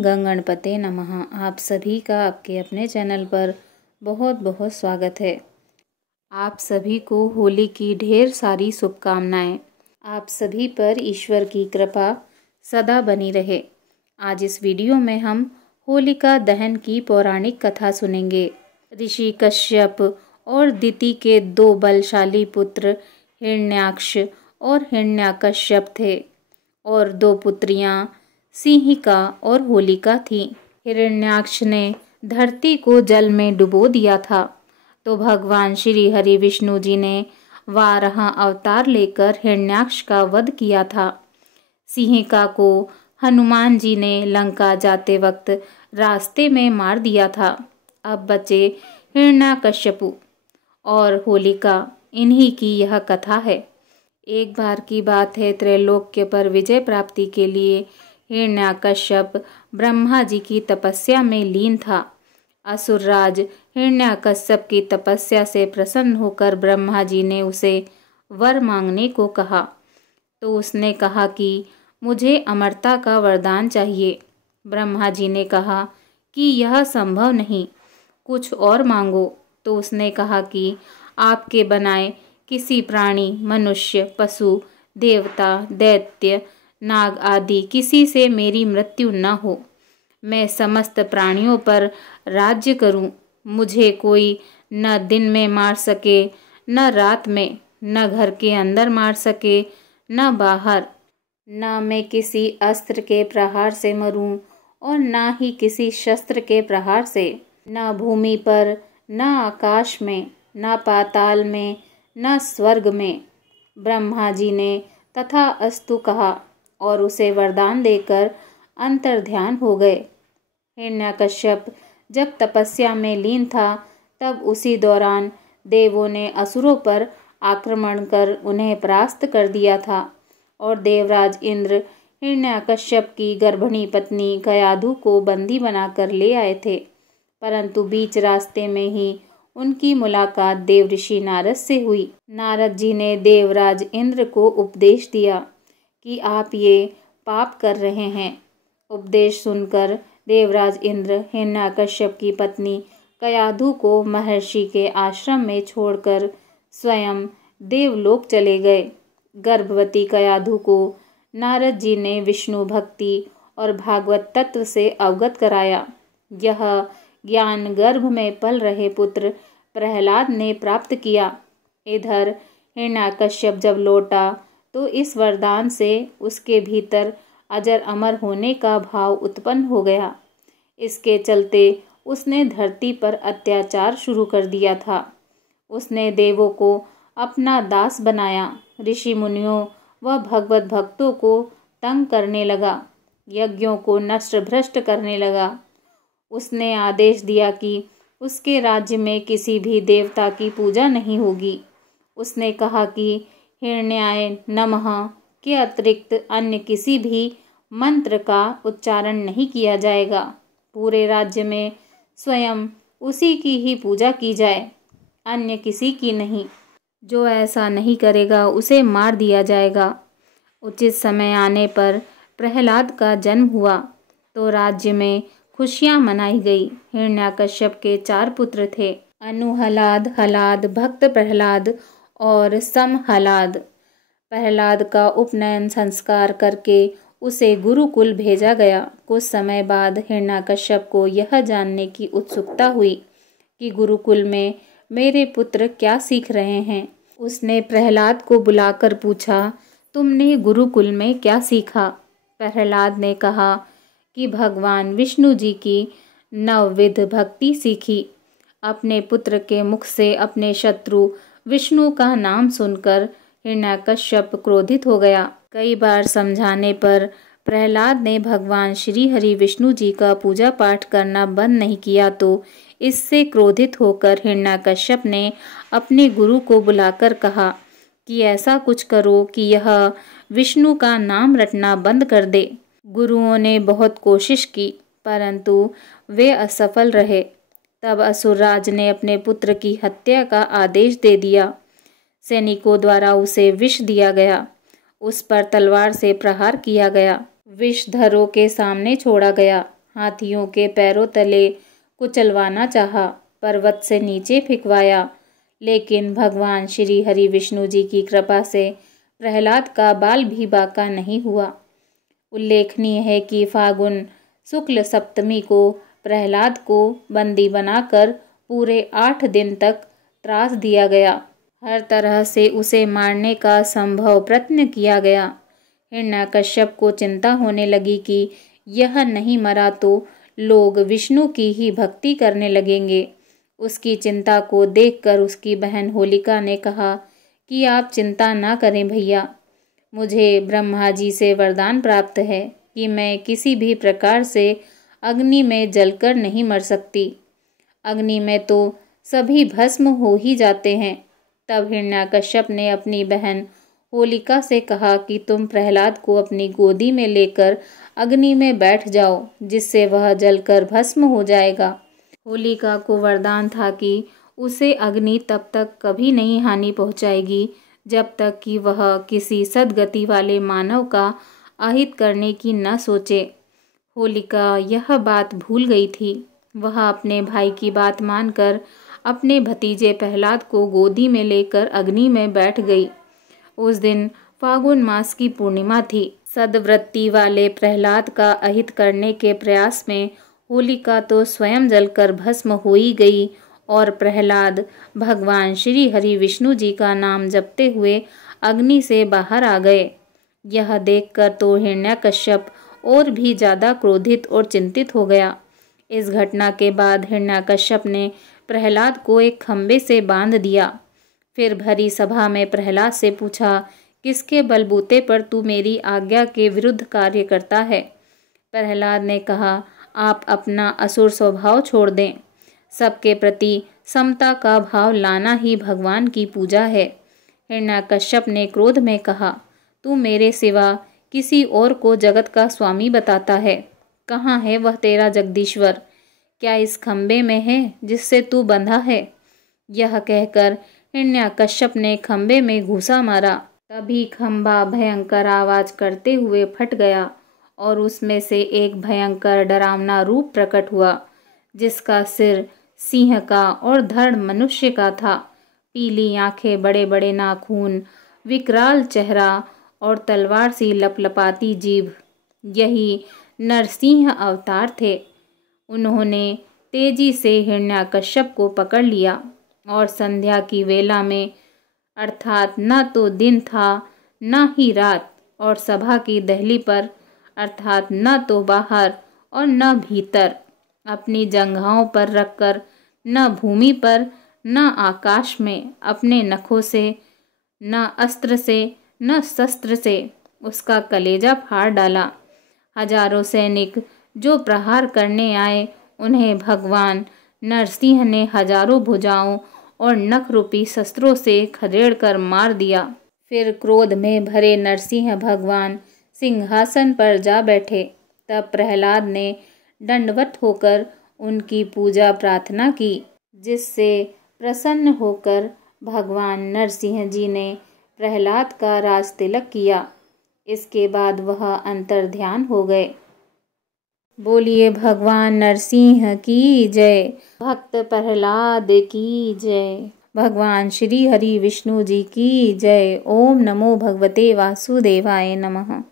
ओम गंगणपते नमः। आप सभी का आपके अपने चैनल पर बहुत बहुत स्वागत है। आप सभी को होली की ढेर सारी शुभकामनाएं। आप सभी पर ईश्वर की कृपा सदा बनी रहे। आज इस वीडियो में हम होलिका दहन की पौराणिक कथा सुनेंगे। ऋषि कश्यप और दिति के दो बलशाली पुत्र हिरण्याक्ष और हिरण्याकश्यप थे और दो पुत्रियां सिंहिका और होलिका थीं। हिरण्याक्ष ने धरती को जल में डुबो दिया था तो भगवान श्री हरि विष्णु जी ने वाराह अवतार लेकर हिरण्याक्ष का वध किया था। सिंहिका को हनुमान जी ने लंका जाते वक्त रास्ते में मार दिया था। अब बचे हिरण्याकश्यपु और होलिका, इन्हीं की यह कथा है। एक बार की बात है, त्रैलोक्य पर विजय प्राप्ति के लिए हिरण्याकश्यप ब्रह्मा जी की तपस्या में लीन था। असुरराज हिरण्याकश्यप की तपस्या से प्रसन्न होकर ब्रह्मा जी ने उसे वर मांगने को कहा तो उसने कहा कि मुझे अमरता का वरदान चाहिए। ब्रह्मा जी ने कहा कि यह संभव नहीं, कुछ और मांगो। तो उसने कहा कि आपके बनाए किसी प्राणी, मनुष्य, पशु, देवता, दैत्य, नाग आदि किसी से मेरी मृत्यु न हो। मैं समस्त प्राणियों पर राज्य करूं। मुझे कोई न दिन में मार सके, न रात में, न घर के अंदर मार सके, न बाहर। न मैं किसी अस्त्र के प्रहार से मरूं और न ही किसी शस्त्र के प्रहार से। न भूमि पर, न आकाश में, न पाताल में, न स्वर्ग में। ब्रह्मा जी ने तथा अस्तु कहा और उसे वरदान देकर अंतर्ध्यान हो गए। हिरण्याकश्यप जब तपस्या में लीन था तब उसी दौरान देवों ने असुरों पर आक्रमण कर उन्हें परास्त कर दिया था और देवराज इंद्र हिरण्याकश्यप की गर्भिणी पत्नी कयाधु को बंदी बनाकर ले आए थे। परंतु बीच रास्ते में ही उनकी मुलाकात देव ऋषि नारद से हुई। नारद जी ने देवराज इंद्र को उपदेश दिया कि आप ये पाप कर रहे हैं। उपदेश सुनकर देवराज इंद्र हिरण्याकश्यप की पत्नी कयाधु को महर्षि के आश्रम में छोड़कर स्वयं देवलोक चले गए। गर्भवती कयाधु को नारद जी ने विष्णु भक्ति और भागवत तत्व से अवगत कराया। यह ज्ञान गर्भ में पल रहे पुत्र प्रहलाद ने प्राप्त किया। इधर हिरण्याकश्यप जब लौटा तो इस वरदान से उसके भीतर अजर अमर होने का भाव उत्पन्न हो गया। इसके चलते उसने धरती पर अत्याचार शुरू कर दिया था। उसने देवों को अपना दास बनाया, ऋषि मुनियों व भगवत भक्तों को तंग करने लगा, यज्ञों को नष्ट भ्रष्ट करने लगा। उसने आदेश दिया कि उसके राज्य में किसी भी देवता की पूजा नहीं होगी। उसने कहा कि हिरण्याय नमः के अतिरिक्त अन्य किसी भी मंत्र का उच्चारण नहीं किया जाएगा। पूरे राज्य में स्वयं उसी की ही पूजा की जाए, अन्य किसी की नहीं। जो ऐसा नहीं करेगा उसे मार दिया जाएगा। उचित समय आने पर प्रहलाद का जन्म हुआ तो राज्य में खुशियां मनाई गई। हिरण्याकश्यप के 4 पुत्र थे, अनुहलाद, हलाद, भक्त प्रहलाद और समहलाद। प्रहलाद का उपनयन संस्कार करके उसे गुरुकुल भेजा गया। कुछ समय बाद हिरण्याकश्यप को यह जानने की उत्सुकता हुई कि गुरुकुल में मेरे पुत्र क्या सीख रहे हैं। उसने प्रहलाद को बुलाकर पूछा, तुमने गुरुकुल में क्या सीखा? प्रहलाद ने कहा कि भगवान विष्णु जी की नवविध भक्ति सीखी। अपने पुत्र के मुख से अपने शत्रु विष्णु का नाम सुनकर हिरण्याकश्यप क्रोधित हो गया। कई बार समझाने पर प्रहलाद ने भगवान श्री हरि विष्णु जी का पूजा पाठ करना बंद नहीं किया तो इससे क्रोधित होकर हिरण्याकश्यप ने अपने गुरु को बुलाकर कहा कि ऐसा कुछ करो कि यह विष्णु का नाम रटना बंद कर दे। गुरुओं ने बहुत कोशिश की परंतु वे असफल रहे। तब असुरराज ने अपने पुत्र की हत्या का आदेश दे दिया। सैनिकों द्वारा उसे विष दिया गया। उस पर तलवार से प्रहार किया गया। विषधरों के सामने छोड़ा गया। हाथियों के पैरों तले कुचलवाना चाहा, पर्वत से नीचे फेंकवाया, लेकिन भगवान श्री हरि विष्णु जी की कृपा से प्रहलाद का बाल भी बांका नहीं हुआ। उल्लेखनीय है कि फागुन शुक्ल सप्तमी को प्रहलाद को बंदी बनाकर पूरे 8 दिन तक त्रास दिया गया। हर तरह से उसे मारने का संभव प्रयत्न किया गया। हिरण्यकश्यप को चिंता होने लगी कि यह नहीं मरा तो लोग विष्णु की ही भक्ति करने लगेंगे। उसकी चिंता को देखकर उसकी बहन होलिका ने कहा कि आप चिंता ना करें भैया, मुझे ब्रह्मा जी से वरदान प्राप्त है कि मैं किसी भी प्रकार से अग्नि में जलकर नहीं मर सकती। अग्नि में तो सभी भस्म हो ही जाते हैं। तब हिरण्यकश्यप ने अपनी बहन होलिका से कहा कि तुम प्रहलाद को अपनी गोदी में लेकर अग्नि में बैठ जाओ, जिससे वह जलकर भस्म हो जाएगा। होलिका को वरदान था कि उसे अग्नि तब तक कभी नहीं हानि पहुंचाएगी जब तक कि वह किसी सद्गति वाले मानव का अहित करने की न सोचे। होलिका यह बात भूल गई थी। वह अपने भाई की बात मानकर अपने भतीजे प्रहलाद को गोदी में लेकर अग्नि में बैठ गई। उस दिन फागुन मास की पूर्णिमा थी। सद्वृत्ति वाले प्रहलाद का अहित करने के प्रयास में होलिका तो स्वयं जलकर भस्म हो ही गई और प्रहलाद भगवान श्री हरि विष्णु जी का नाम जपते हुए अग्नि से बाहर आ गए। यह देखकर तो हिरण्यकश्यप और भी ज़्यादा क्रोधित और चिंतित हो गया। इस घटना के बाद हिरण्यकश्यप ने प्रहलाद को एक खंबे से बांध दिया। फिर भरी सभा में प्रहलाद से पूछा, किसके बलबूते पर तू मेरी आज्ञा के विरुद्ध कार्य करता है? प्रहलाद ने कहा, आप अपना असुर स्वभाव छोड़ दें। सबके प्रति समता का भाव लाना ही भगवान की पूजा है। हिरण्यकश्यप ने क्रोध में कहा, तू मेरे सिवा किसी और को जगत का स्वामी बताता है। कहाँ है वह तेरा जगदीश्वर? क्या इस खंबे में है जिससे तू बंधा है? यह कहकर हिरण्यकश्यप ने खंबे में घूंसा मारा। तभी खंबा भयंकर आवाज करते हुए फट गया और उसमें से एक भयंकर डरावना रूप प्रकट हुआ, जिसका सिर सिंह का और धड़ मनुष्य का था। पीली आंखें, बड़े बड़े नाखून, विकराल चेहरा और तलवार सी लपलपाती जीभ, यही नरसिंह अवतार थे। उन्होंने तेजी से हिरण्यकश्यप को पकड़ लिया और संध्या की वेला में, अर्थात न तो दिन था न ही रात, और सभा की दहली पर, अर्थात न तो बाहर और न भीतर, अपनी जंघाओं पर रखकर न भूमि पर न आकाश में अपने नखों से, न अस्त्र से न शस्त्र से उसका कलेजा फाड़ डाला। हजारों सैनिक जो प्रहार करने आए, उन्हें भगवान नरसिंह ने हजारों भुजाओं और नख रूपी शस्त्रों से खदेड़ कर मार दिया। फिर क्रोध में भरे नरसिंह भगवान सिंहासन पर जा बैठे। तब प्रहलाद ने दंडवत होकर उनकी पूजा प्रार्थना की, जिससे प्रसन्न होकर भगवान नरसिंह जी ने प्रहलाद का राज तिलक किया। इसके बाद वह अंतर ध्यान हो गए। बोलिए भगवान नरसिंह की जय, भक्त प्रहलाद की जय, भगवान श्री हरि विष्णु जी की जय। ओम नमो भगवते वासुदेवाय नमः।